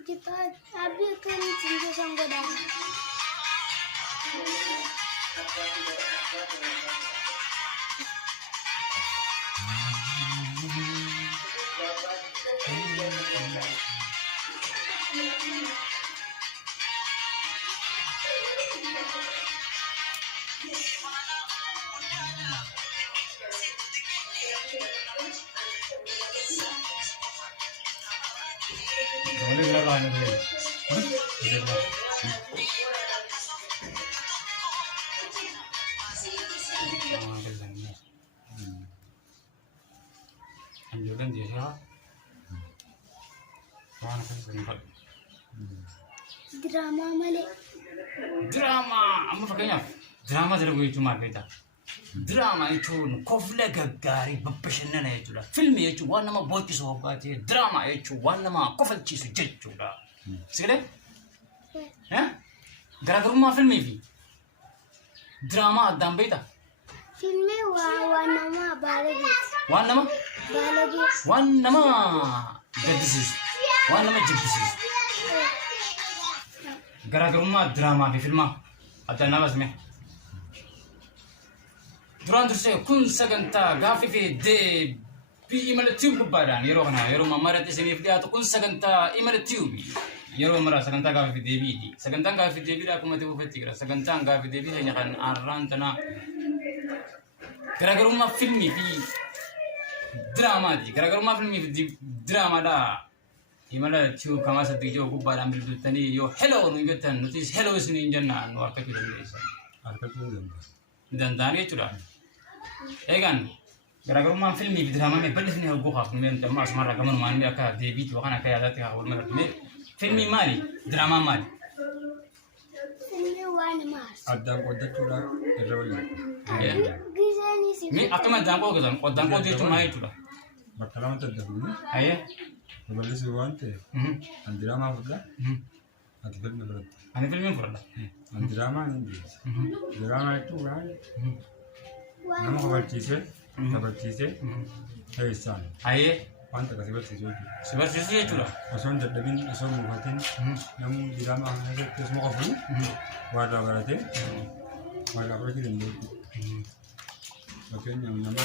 kita habis kan cinta sama dah. Boleh berapa ni boleh? Anjuran dia siapa? Mana kan sempat? Drama male. Drama, apa pakainya? Drama jadi gue cuma kita. Drama itu kofle gagari bapesnya na itu lah. Film itu warna mah buat kisah apa aja. Drama itu warna mah kofle kisah jatuh lah. Sekali? Ya? Gara-gara rumah film ini. Drama adam beta. Filmnya warna mah balegi. Warna mah? Balegi. Warna mah gadis. Warna mah jadis. Gara-gara rumah drama di film ada nama semua. Durante se kun saganta gafi fi de bi imala tube badan yero kana yero mamara te sini fi ato kun saganta imala tube yero mara saganta gafi de bi di saganta gafi de bi da kuma te bu fetira saganta gafi de bi hanya kan arrantana gara-gara ma filmi fi drama di gara-gara ma filmi di drama da imala tube kama sa dijo ku badan bil tani yo hello no getan notice hello sini janna no akati de dan tani itu dah. Egan, gara-gara rumah film ini drama me balik sini aku kah film tema asmara kamu mandi akak debit wakana kayak ada tiga orang me film ini mari drama mari. Filmnya warna mas. Ada kode curah terlalu. Gizani sih. Me aku mah jangkau ke sana, kau jangkau dia cuma itu lah. Bakalan terdapat. Ayah. Kembali suwante. Drama apa? Ada film berapa? Ani film yang pernah. Drama ini. Drama itu kan. Nama kabar cise, Haisan. Ayah. Pantai kasih bercise. Sebenarnya itu lah. Asal jadabin, asal mukatin, namun drama ada semua kafir. Warna berarti, warna apa lagi dendam. Bagian yang nama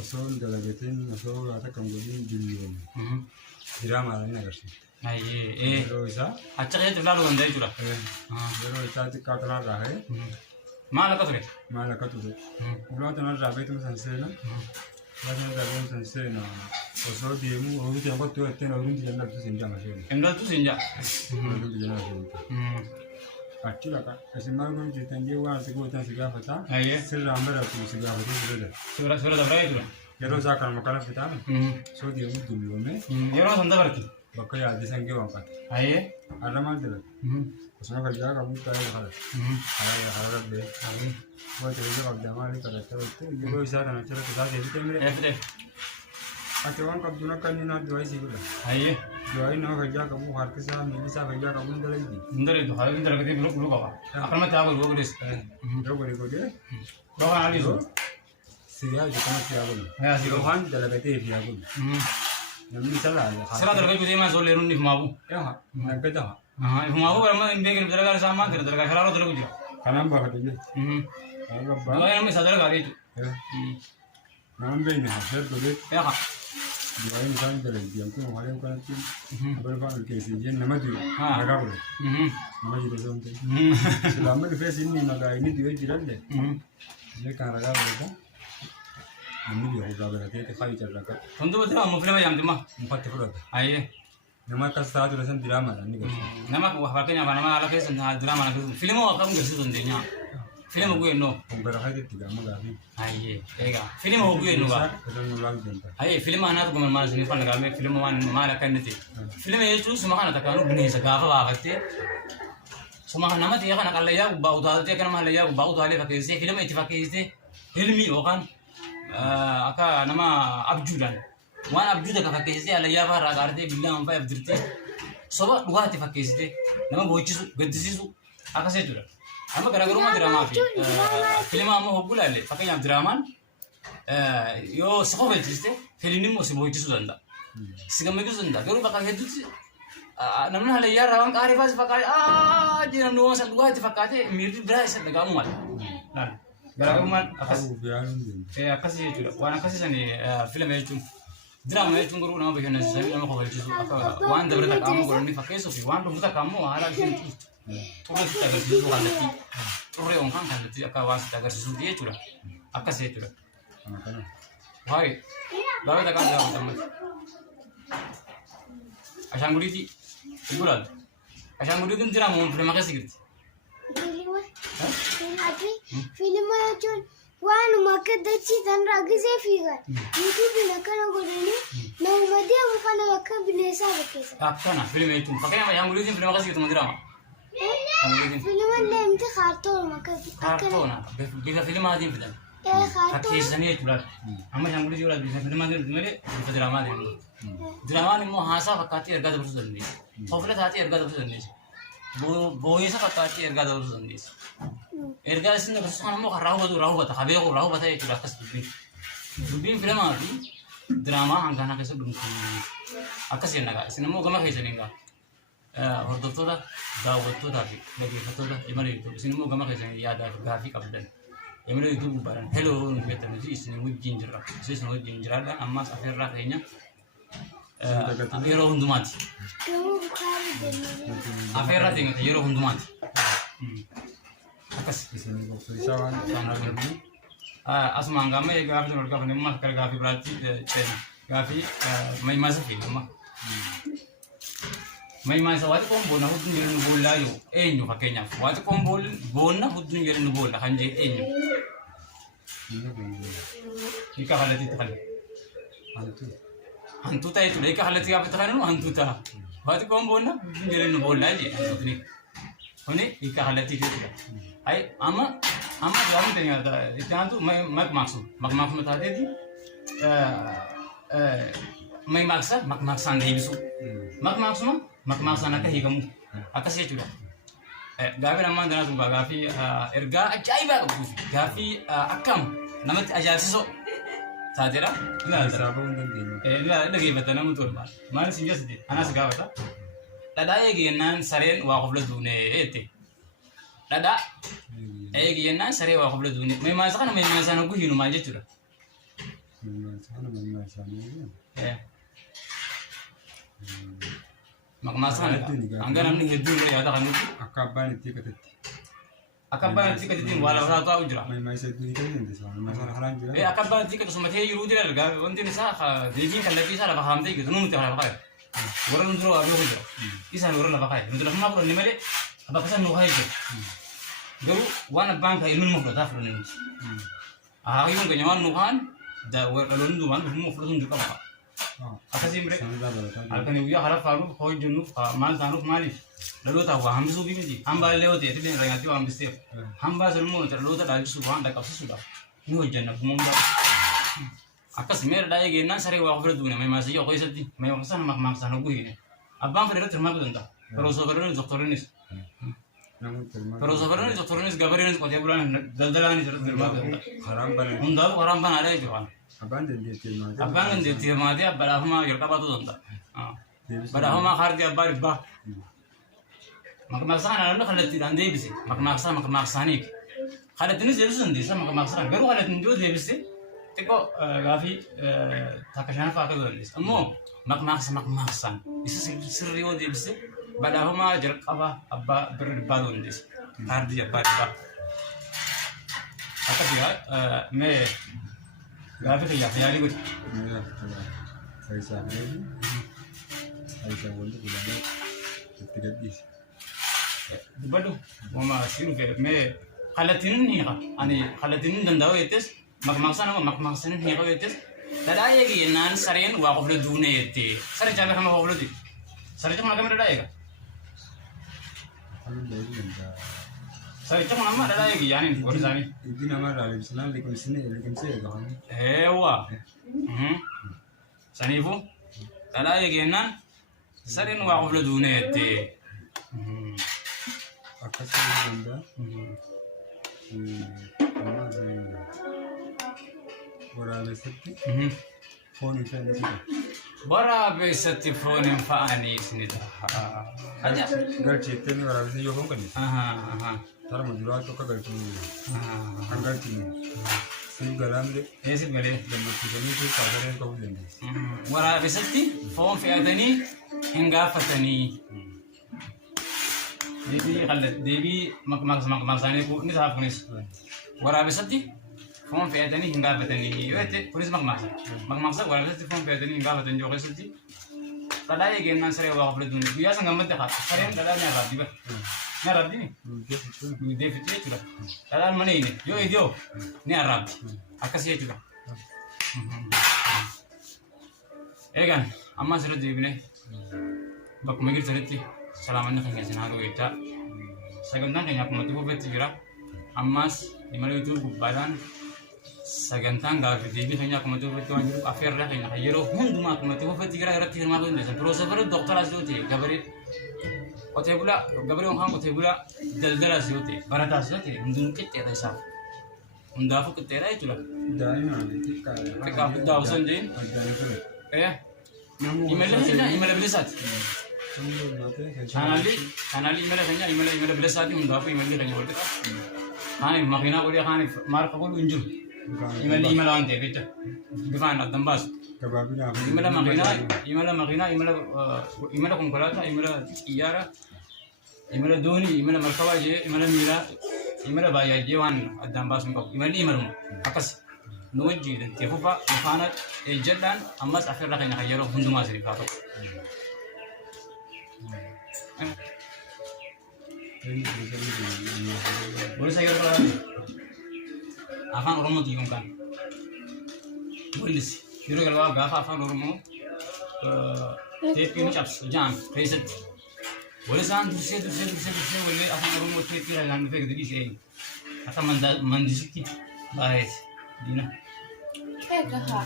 asal dalagetin, asal ada kemudian julian. Drama ini agak sih. Ayah. Terus ya? Acak ya terlalu anda itu lah. Terus itu katalah dah. Mana kau tu? Mana kau tu? Ulang tahun rabi tu sensena. Ulang tahun rabi sensena. Osor dia mu, orang tu yang kau tu ada orang tu yang dah tu senja macam ni. Empat tu senja. Orang tu yang dah tu. Pasti lah kan. Asyik malu kan cerita dia orang tu kau tak segala fata. Ayah. Seramai aku segala fata sudah. Surat apa itu lah? Kalau saya kan makalah fita. So dia mu dulu ni. Yang santa berarti. Bakai ada sanggup angkat. Ayah. Ada mana tu? Usman kerja kamu tu ayah ada be. Buat kerja kamu dah malu kerja tu. Jadi bisa kan cara kita jadi tempat. Betul. Acuan kamu tu nak kan ni nak jual sih tu. Ayah. Jual nak kerja kamu harus kesah, milisa kerja kamu dah lagi. Betul itu. Hari ini terkait belum apa. Akan macam apa gua guys. Jauh beri kau dia. Bawa ali tu. Siapa juga nak siapa pun. Ya sih. Rohan jalan betul siapa pun. Namun salah. Salah terkait tu dia masuk lerun ni mau. Ya, nak kerja. Mau berapa ini berjalan sama kita terkait salah terkait tu. Kanam bah katanya. Kalau bah. Bawa yang misalnya kali itu. Nam beri ni hasil tu dia. Ya. Jual ni sana jalan. Dia tu orang yang kan tu. Berapa kali sih? Nama tu. Agak boleh. Nama tu tu tu. Selama di face ini naga ini dia jiran deh. Dia kan agak boleh kan. Nama dia agak boleh. Kita kaya cara kan. Untuk betul mau film yang tu mah. 4 puluh. Ayah. Nama kasih tu rasa drama ni kan. Nama wah pakainya apa nama ala kesan drama nak film apa kamu kerja tu dia. Film gue no. Berapa kali tiga malam ni. Ayah. Ega. Film gue no ba. Kita nulang jenta. Ayah film mana tu kau mana sini pan kami film mana kan nanti. Film itu semua kan tak kan benih segala apa katnya. Semua nama dia kan kalau ya bau tu ada kan malah ya bau tu ada pakai sih film itu pakai sih. Hilmi kan. Aka nama Abjudan. Wan Abjudan pakai sih ala ya bara garde bilang apa Abjurte. Sobat dua hati pakai sih. Nama bocil gadis itu. Aka saya tu. أما garaagarummaa diraamaa fi fiilmaa ammoo hogguu ilaalle fakkeenyaaf diraamaan yoo si qofalchiste fiilmiin immoo si boo'ichisuu danda'a. Si gammachiisuu danda'a. Garuu bakka hedduutti namni halayyaa irraa waan qaarii baasii fakkaate jedhamu nama san dhugaa itti fakkaate miirri biraa isa dhaga'amu mala. Garaagarummaan akkasii jechuudha. Waan akkasii sani fiilma jechuun diraamaa jechuun garuu nama bashannansiisaa nama qofalchiisu akka waan dabalata qaama godhanii fakkeessuu fi waan dhufu takka ammoo haala isheen xurree sitti agarsiisuu kallattii xurree onkaan kallattii akka waan sitti agarsiisuu jechuudha. Akkas jechuudha. Waa'ee baay'ee takkaan daawwatamu. Ashaangulliitii gurguraatu. Ashaangulliitiin diraamaa fiilma keessa jirti. Fiilma jechuun waanuma akka dachiisan ragisee fiigan. Yuutuubiin akkana godhanii nama deemu kana akka bineensaa bakkeessa. Akkana fiilma jechuun fakkeenyaaf ashaangulliitiin fiilma keessa jirtu diraamaa. Fiilma deemte kaartoonuma akkasii. Kaartoona bifa fiilmaatiin fidan. Fakkeessanii jechuudha. Amma ashaangulliitii yoo bifa fiilmaatiin fidan malee bifa diraamaa deemu. Diraamaan immoo haasaa fakkaattii ergaa dabarsuu dandeessi. Qofla taatee ergaa dabarsuu dandeessi. Boo'insa fakkaattii ergaa dabarsuu dandeessi. Ergaa isin dabarsu kan immoo kan raawwata kan beeku raawwata jechuudha akkas dubbiin. Dubbiin fiilmaa fi diraamaa hangaanaa keessa dhumtu akkas jenna gaa. Isin immoo gama keessaniin gaa hordoftoota daawwattootaa fi dhaggeeffattoota imala YouTube isin immoo gama keessanii yaadaa fi gaafii qabdan. Imala YouTube gubbaadhaan heloo nuti beektan isin wajjin jirra. Isin wajjin jiraadhaan ammaas afeerraa keenya yeroo hundumaati. Afeerraa deemata yeroo hundumaati. Akkas asumaan gaama gaafii sun argaa fanni ammas gara gaafii biraatti ceena. Gaafii maymaasa fiilma. Maymaasa waati qoon boona hudduun jedhan boollaa yoo eenyu fakkeenyaaf waati qoon boonna hudduun jedhan boolla kan jee eenyu. Hiika kallattiitti kalli. Hantuuta jechuudha. Hiika kallattii gaafatti kan hantuuta. Waati qoon boonna hudduun jedhan boollaa jee hantuutni. Kuni hiika kallattiitti jechuudha. Ay amma gaafa teenyaa itti aantu makmaaksu mataateeti makmaaksaan deebisu. Makmaaksaan akka hiikamu akkas jechuudha. Gaafii ammaan danaa sun gaafii ergaa ajaa'ibaa qabduu fi gaafii akkam namatti ajaa'ibsiisoo taateedha. Dhaggeeffata namni tolma. Maal isin jessite anas gaafata. Dhadhaa eegennaan sareen waa qofla duunee jette. Dhadhaa eegennaan saree waa qofla duunee. Maymaasa kana maymaasaan hogguu hiinu maal jechuudha. Makmaasa kana hanga namni hedduun irra yaada kan nuti. Akka abbaan itti gateetti. Akka abbaan itti gateetti waa lafa taa'u jira. Maymaasa itti gateetti maymaasa haraan jira. Akka abbaan itti gateetti sumatee jiruu jira ergaa wanti isaa deebiin kallattii isaa lafa haamtee gateetti nuti lafa kaa'e. Warra nuti waa beeku jira. Isaan warra lafa kaa'e. Nuti lafa fudhanne malee bakka isaan nu kaa'e jira. Garuu waan abbaan kaa'e ilmi fudhataa fudhanne nuti. Haayyoon keenya waan nu kaa'an dhaloonni duubaan dhufummoo fudhatuun jiru qaba. Akkasiin bire halkanii guyyaa karaa faanuuf hojjennuuf maal taanuuf maaliif dhalootaaf waa hambisuu miti hambaa illee yoo ta'e illee ragaatti waa hambisteef hambaa sun immoo dhaloota dhaalchisuuf waan dhaqqabsiisuudhaaf ni hojjenna kunuunsaa akkas meera dhaa'ee geennaan saree waa ofirra duune maymaasiyyaa oo keessatti maymaasaan makmaaksaan hogguu hiine abbaan fedhe irratti hirmaatu danda'a firoosoofirriinis doktoriinis firoosoofirriinis gabareenis qotee bulaan daldalaanis irratti hirmaatu danda'a hundaafuu karaan banaadha jechuudha. Abang dandeettii hirmaatee badhaafamaa jalqabaatu danda'a. Badhaafamaa kaardii abbaa dhibbaa. Makmaaksaa kana namni kallattiidhaan deebise. Makmaaksaaniif. Kallattiinis deebisuu dandeessa makmaaksaan. Garuu kallattiin yoo deebiste xiqqoo gaafii takka shanaffaa akka dandeessa. Ammoo makmaaksaan isa sirrii yoo deebiste badhaafamaa jalqabaa abbaa birra dhibbaa dandeessa. Kaardii abbaa dhibbaa. Akkasii mee gaafii xiyyaaf yaalii godhi. Faayisaan wanti guddaa itti gadhiise. Dubbadhu wama siin fedhe mee kallattiin hin hiika. Ani kallattiin hin danda'u jettes makmaaksaan amma makmaaksaan hin hiika jettes dhadhaa eegi jennaan sareen waa qofla duune jettee sarichaa beekama qoflati. Saricha kun akkamii dhadhaa eega? Saricha kun amma dhadhaa eegi yaaniin warri isaanii. Itti namarraa libsinaan liqimsee eegaman. Eewwa. Saniifuu dhadhaa eegi jennaan sareen waa qofla duune jettee. Akasih benda. Waraabee satti foon isaa ni jira. Waraabee satti foon hin fa'anii isinidha. Galcheettee waraabee yoo foon qabne. Tara muduraa tokko galchuun kan galchuun siif galaanlee. Siif galee. Gammachiisanii fi kaasaleen ta'uu dandeessi. Waraabee satti foon fe'atanii hin gaafatanii. Deebii maqmaqsaanii ni ta'a kunis. Waraabee satti foon fe'atanii hin gaafatanii yoo ta'e kunis maqmaqsa. Maqmaqsa waraabee satti foon fe'atanii hin gaafatan yoo keessatti dhadhaa eegennaan siree waa qofletuun guyyaa san gammadde haa sareen dhadhaa ni arraabdi bara. Ni arraabdi ni? Deefitti jechuudha. Dhadhaan mana hin yoo idiyoo ni arraabdi. Akkasii jechuudha. Eegan amma asirratti deebinee bakkuma jirtanitti salaamanni keenya isin haa ga'u. Sagantaan keenya akkuma xumuratti jira. Ammas imala YouTube gubbaadhaan sagantaan gaaffii deebii keenya akkuma xumuratti waan jiru affeerraa keenya yeroo hundumaa akkuma xumuratti jira irratti hirmaatu dandeessan. Piroosofarii Doktaraas yoo ta'e gabaree qotee bulaa gabaree yookaan qotee bulaa daldalaas yoo ta'e barataas yoo ta'e hunduu qixxeedha isaaf. Hundaafuu qixxeedha jechuudha. Xiqqaa guddaa osoo hin jedhin. Imala bilisaati. Kanali imala keenya imala bilisaati hundaafuu imalli keenya wal qixa. Kaaniif makiinaa godhee kaaniif maarka godhu hin jiru. Imala waan ta'eef jecha bifaan addan baasu. Imala makiinaa imala konkolaataa imala xiyyaara imala doonii imala markabaa jee imala miilaa imala baay'ee jee waan addan baasu hin qabu. Imalli imaluma akkas nu wajjin dandeettii fufaa faana ejjedhaan ammas affeerraa keenya kan yeroo hundumaa sirriif haa ta'u. Boleh saya katakan afan Oromo tiung kan. Boleh sih. Juru kalau agak afan Oromo tapi macam jam reset. Boleh sah durse boleh afan Oromo tapi lah kan fake jadi sih. Atau mandisiki baik. Dina. Fake ha.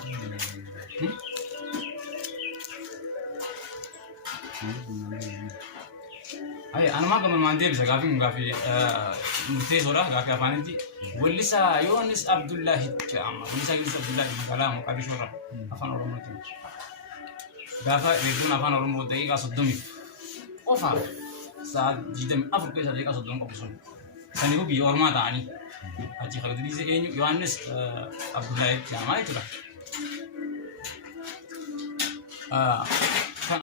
Ay, anu mah kamu mandi bisa gafi mute sora gafi apa nanti? Walisa Yohanes Abdullah Hijama, walisa Yohanes Abdullah Hijama, kafi sora afan Oromo itu. Gafa itu afan Oromo itu ikas domi. Ofa saat jidam Afrika saja ikas domi kapusun. Sani ko bi orma tani. Aji kalau di sini Yohanes Abdullah Hijama itu lah.